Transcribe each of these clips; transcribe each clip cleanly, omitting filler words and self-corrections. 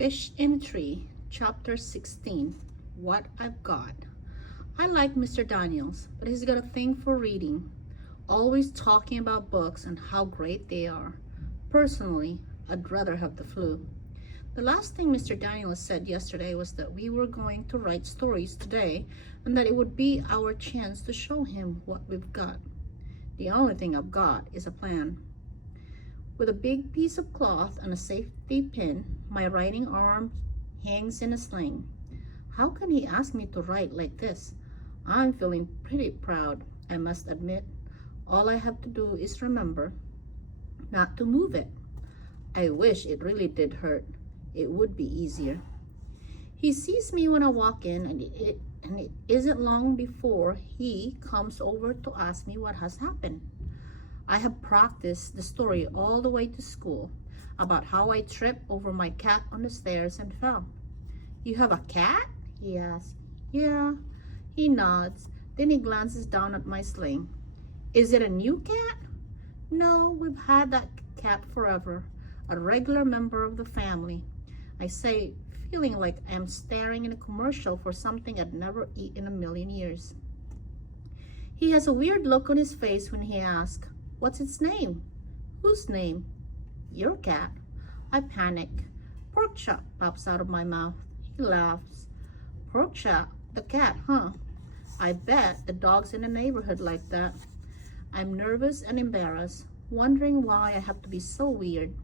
Fish in a Tree, Chapter 16, What I've Got. I like Mr. Daniels, but he's got a thing for reading, always talking about books and how great they are. Personally, I'd rather have the flu. The last thing Mr. Daniels said yesterday was that we were going to write stories today and that it would be our chance to show him what we've got. The only thing I've got is a plan. With a big piece of cloth and a safety pin, my writing arm hangs in a sling. How can he ask me to write like this? I'm feeling pretty proud, I must admit. All I have to do is remember not to move it. I wish it really did hurt. It would be easier. He sees me when I walk in, and it isn't long before he comes over to ask me what has happened. I have practiced the story all the way to school about how I tripped over my cat on the stairs and fell. You have a cat? He asks. Yeah. He nods. Then he glances down at my sling. Is it a new cat? No, we've had that cat forever. A regular member of the family. I say, feeling like I'm staring in a commercial for something I'd never eat in a million years. He has a weird look on his face when he asks, what's its name? Whose name? Your cat. I panic. Pork chop pops out of my mouth. He laughs. Pork chop, the cat, huh? I bet the dogs in the neighborhood like that. I'm nervous and embarrassed, wondering why I have to be so weird,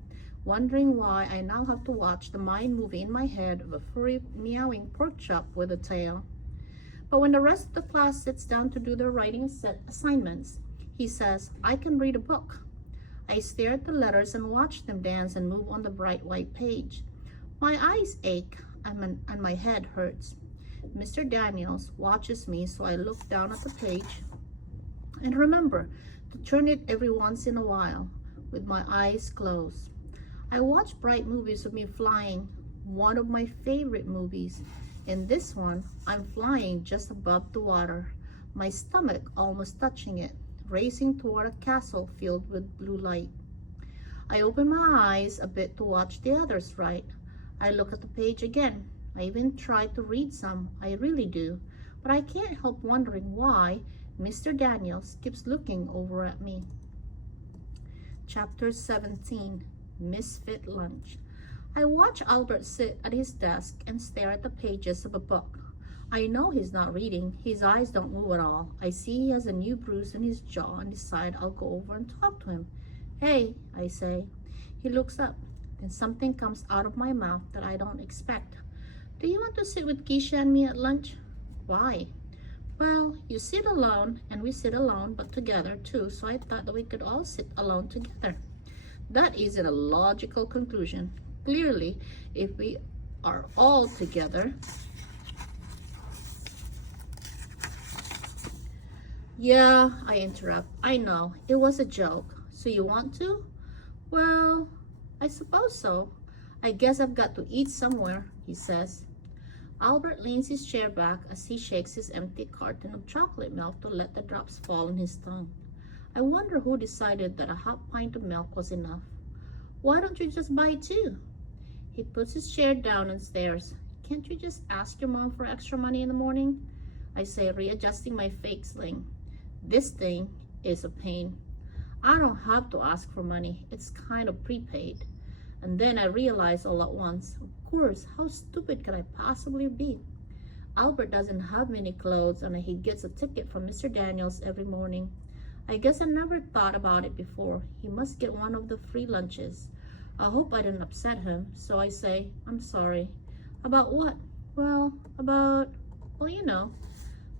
wondering why I now have to watch the mind movie in my head of a furry meowing pork chop with a tail. But when the rest of the class sits down to do their writing assignments, he says, I can read a book. I stare at the letters and watch them dance and move on the bright white page. My eyes ache and my head hurts. Mr. Daniels watches me, so I look down at the page and remember to turn it every once in a while with my eyes closed. I watch bright movies of me flying, one of my favorite movies. In this one, I'm flying just above the water, my stomach almost touching it, racing toward a castle filled with blue light. I open my eyes a bit to watch the others write. I look at the page again. I even try to read some, I really do, but I can't help wondering why Mr. Daniels keeps looking over at me. Chapter 17, Misfit Lunch. I watch Albert sit at his desk and stare at the pages of a book. I know he's not reading. His eyes don't move at all. I see he has a new bruise in his jaw and decide I'll go over and talk to him. Hey, I say. He looks up. Then something comes out of my mouth that I don't expect. Do you want to sit with Keisha and me at lunch? Why? Well, you sit alone and we sit alone, but together too, so I thought that we could all sit alone together. That isn't a logical conclusion. Clearly, if we are all together, yeah, I interrupt. I know, it was a joke. So you want to? Well, I suppose so. I guess I've got to eat somewhere, he says. Albert leans his chair back as he shakes his empty carton of chocolate milk to let the drops fall on his tongue. I wonder who decided that a half pint of milk was enough. Why don't you just buy two? He puts his chair down and stares. Can't you just ask your mom for extra money in the morning? I say, readjusting my fake sling. This thing is a pain. I don't have to ask for money. It's kind of prepaid. And then I realize all at once, of course, how stupid could I possibly be? Albert doesn't have many clothes and he gets a ticket from Mr. Daniels every morning. I guess I never thought about it before. He must get one of the free lunches. I hope I didn't upset him, so I say, I'm sorry. About what? Well, you know,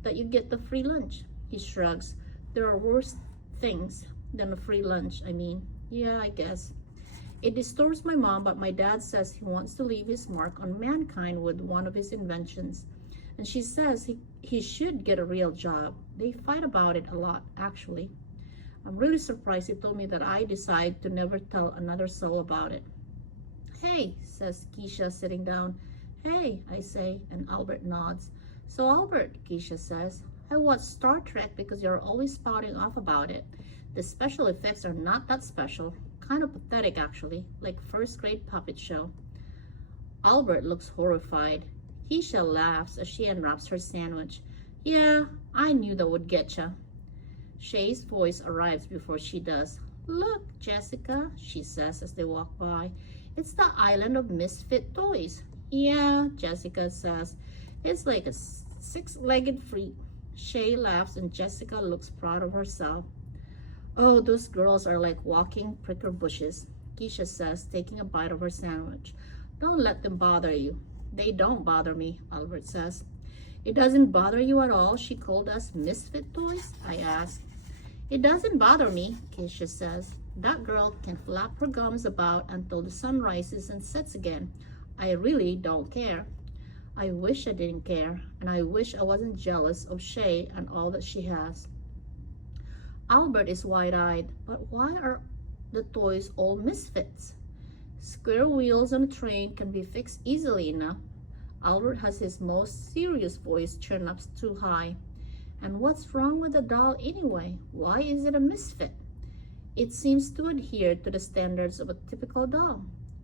that you get the free lunch. He shrugs. There are worse things than a free lunch, I mean. Yeah, I guess. It disturbs my mom, but my dad says he wants to leave his mark on mankind with one of his inventions. And she says he should get a real job. They fight about it a lot, actually. I'm really surprised he told me that I decide to never tell another soul about it. Hey, says Keisha, sitting down. Hey, I say, and Albert nods. So Albert, Keisha says, I watch Star Trek because you're always spouting off about it. The special effects are not that special. Kind of pathetic, actually, like first grade puppet show. Albert looks horrified. Keisha laughs as she unwraps her sandwich. Yeah, I knew that would get ya. Shay's voice arrives before she does. Look, Jessica, she says as they walk by. It's the island of misfit toys. Yeah, Jessica says. It's like a six-legged freak. Shay laughs and Jessica looks proud of herself. Oh, those girls are like walking prickle bushes, Keisha says, taking a bite of her sandwich. Don't let them bother you. They don't bother me, Albert says. It doesn't bother you at all she called us misfit toys? I ask. It doesn't bother me, Keisha says. That girl can flap her gums about until the sun rises and sets again. I really don't care. I wish I didn't care, and I wish I wasn't jealous of Shay and all that she has. Albert is wide-eyed, but why are the toys all misfits? Square wheels on a train can be fixed easily enough. Albert has his most serious voice turned up too high. And what's wrong with the doll anyway? Why is it a misfit? It seems to adhere to the standards of a typical doll.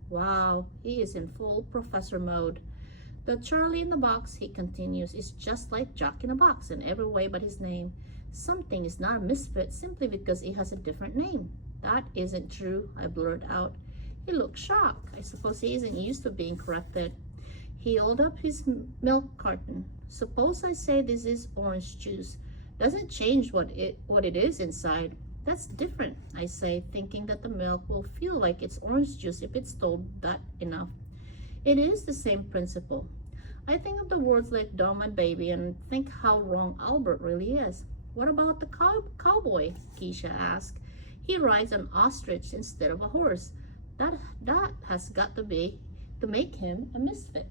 Wow, he is in full professor mode. The Charlie in the box, he continues, is just like Jack in a box in every way but his name. Something is not a misfit simply because it has a different name. That isn't true, I blurted out. He looked shocked. I suppose he isn't used to being corrected. He held up his milk carton. Suppose I say this is orange juice. Doesn't change what it is inside. That's different, I say, thinking that the milk will feel like it's orange juice if it's told that enough. It is the same principle. I think of the words like dumb and baby and think how wrong Albert really is. What about the cowboy? Keisha asked. He rides an ostrich instead of a horse. That has got to be to make him a misfit.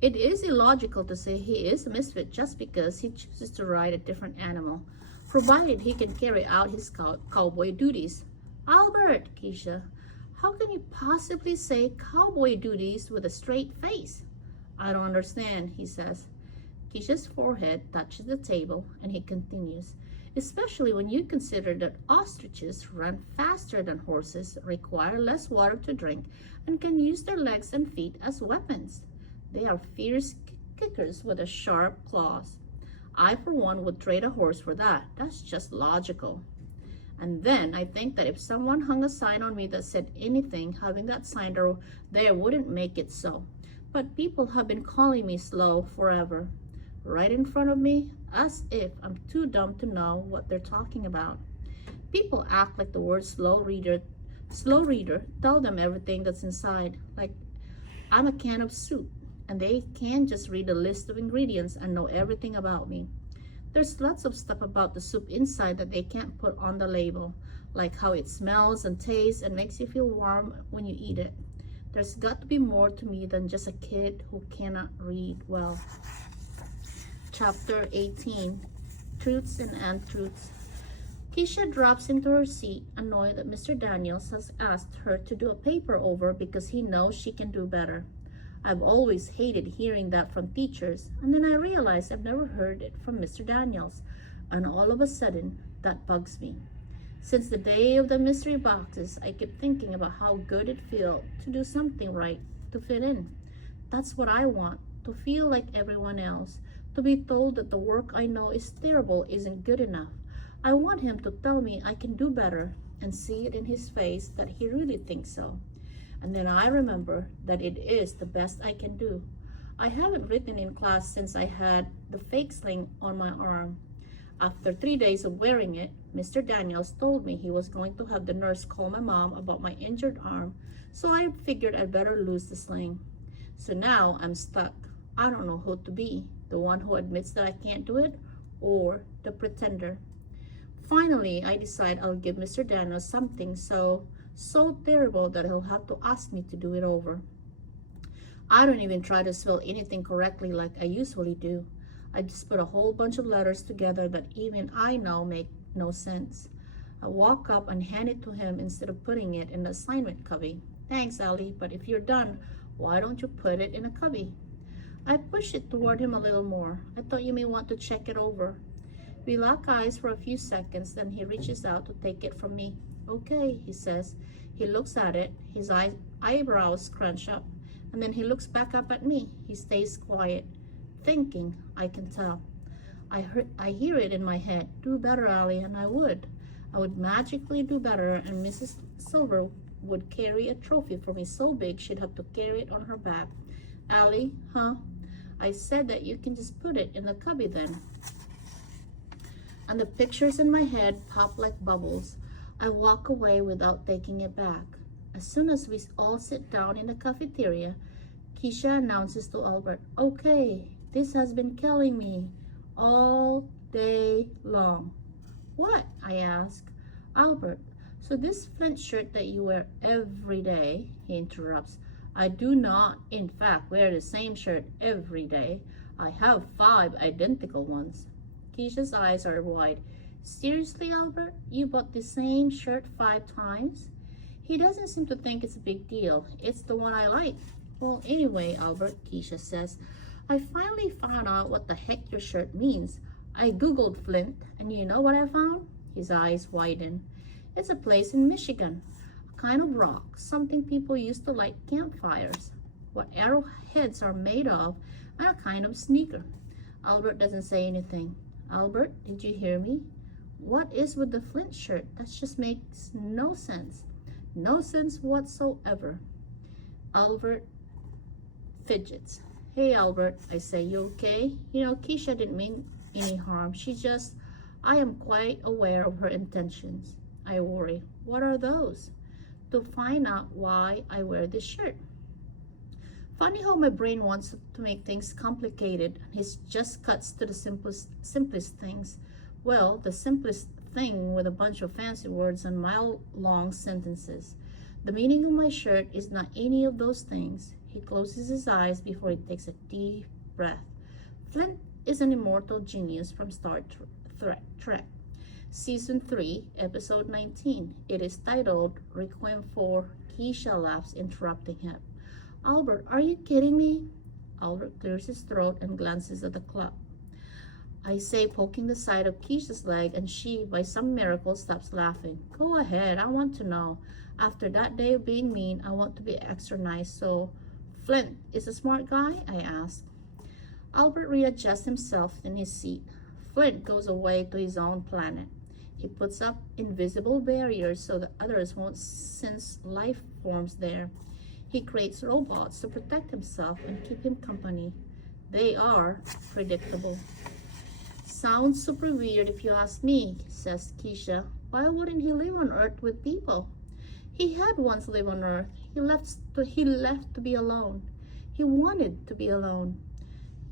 It is illogical to say he is a misfit just because he chooses to ride a different animal, provided he can carry out his cowboy duties. Albert, Keisha, how can you possibly say cowboy duties with a straight face? I don't understand, he says. Keisha's forehead touches the table and he continues, especially when you consider that ostriches run faster than horses, require less water to drink, and can use their legs and feet as weapons. They are fierce kickers with a sharp claws. I, for one, would trade a horse for that. That's just logical. And then I think that if someone hung a sign on me that said anything, having that sign there wouldn't make it so. But people have been calling me slow forever, right in front of me, as if I'm too dumb to know what they're talking about. People act like the word slow reader tell them everything that's inside, like I'm a can of soup, and they can't just read the list of ingredients and know everything about me. There's lots of stuff about the soup inside that they can't put on the label, like how it smells and tastes and makes you feel warm when you eat it. There's got to be more to me than just a kid who cannot read well. Chapter 18, Truths and Untruths. Keisha drops into her seat, annoyed that Mr. Daniels has asked her to do a paper over because he knows she can do better. I've always hated hearing that from teachers, and then I realized I've never heard it from Mr. Daniels, and all of a sudden, that bugs me. Since the day of the mystery boxes, I keep thinking about how good it feels to do something right, to fit in. That's what I want, to feel like everyone else, to be told that the work I know is terrible isn't good enough. I want him to tell me I can do better, and see it in his face that he really thinks so. And then I remember that it is the best I can do. I haven't written in class since I had the fake sling on my arm. After 3 days of wearing it, Mr. Daniels told me he was going to have the nurse call my mom about my injured arm, so I figured I'd better lose the sling. So now I'm stuck. I don't know who to be, the one who admits that I can't do it, or the pretender. Finally, I decide I'll give Mr. Daniels something so terrible that he'll have to ask me to do it over. I don't even try to spell anything correctly like I usually do. I just put a whole bunch of letters together that even I know make no sense. I walk up and hand it to him instead of putting it in the assignment cubby. Thanks, Allie, but if you're done, why don't you put it in a cubby? I push it toward him a little more. I thought you may want to check it over. We lock eyes for a few seconds, then he reaches out to take it from me. Okay, he says. He looks at it, his eyebrows scrunch up. And then he looks back up at me. He stays quiet, thinking, I can tell. I hear it in my head. Do better, Allie, and I would. I would magically do better, and Mrs. Silver would carry a trophy for me so big she'd have to carry it on her back. Allie, huh? I said that you can just put it in the cubby then. And the pictures in my head pop like bubbles. I walk away without taking it back. As soon as we all sit down in the cafeteria, Keisha announces to Albert, okay, this has been killing me all day long. What? I ask. Albert, so this Flint shirt that you wear every day, he interrupts. I do not, in fact, wear the same shirt every day. I have 5 identical ones. Keisha's eyes are wide. Seriously, Albert? You bought the same shirt 5 times? He doesn't seem to think it's a big deal. It's the one I like. Well, anyway, Albert, Keisha says, I finally found out what the heck your shirt means. I googled Flint, and you know what I found? His eyes widen. It's a place in Michigan, a kind of rock, something people used to light campfires, what arrowheads are made of, and a kind of sneaker. Albert doesn't say anything. Albert, did you hear me? What is with the Flint shirt? That just makes no sense. No sense whatsoever. Albert fidgets. Hey, Albert, I say, you okay? You know, Keisha didn't mean any harm. I am quite aware of her intentions. I worry. What are those? To find out why I wear this shirt. Funny how my brain wants to make things complicated. He just cuts to the simplest things. Well, the simplest thing with a bunch of fancy words and mile-long sentences. The meaning of my shirt is not any of those things. He closes his eyes before he takes a deep breath. Flint is an immortal genius from Star Trek. Season 3, Episode 19. It is titled Requiem for. Keisha laughs, interrupting him. Albert, are you kidding me? Albert clears his throat and glances at the clock. I say, poking the side of Keisha's leg, and she, by some miracle, stops laughing. Go ahead, I want to know. After that day of being mean, I want to be extra nice, so Flint is a smart guy? I ask. Albert readjusts himself in his seat. Flint goes away to his own planet. He puts up invisible barriers so that others won't sense life forms there. He creates robots to protect himself and keep him company. They are predictable. Sounds super weird if you ask me, says Keisha. Why wouldn't he live on Earth with people? He had once lived on Earth. He left to be alone. He wanted to be alone.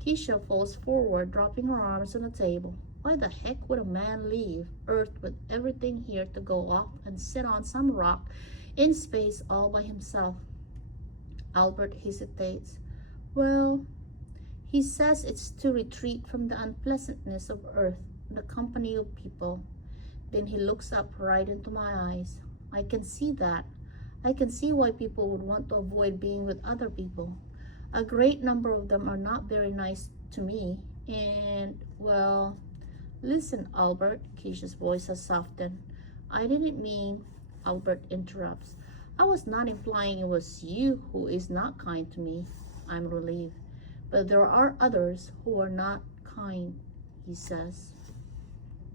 Keisha falls forward, dropping her arms on the table. Why the heck would a man leave Earth with everything here to go off and sit on some rock in space all by himself? Albert hesitates. Well, he says it's to retreat from the unpleasantness of Earth and the company of people. Then he looks up right into my eyes. I can see that. I can see why people would want to avoid being with other people. A great number of them are not very nice to me. And, well, listen, Albert, Keisha's voice has softened. I didn't mean, Albert interrupts. I was not implying it was you who is not kind to me. I'm relieved. But there are others who are not kind, he says.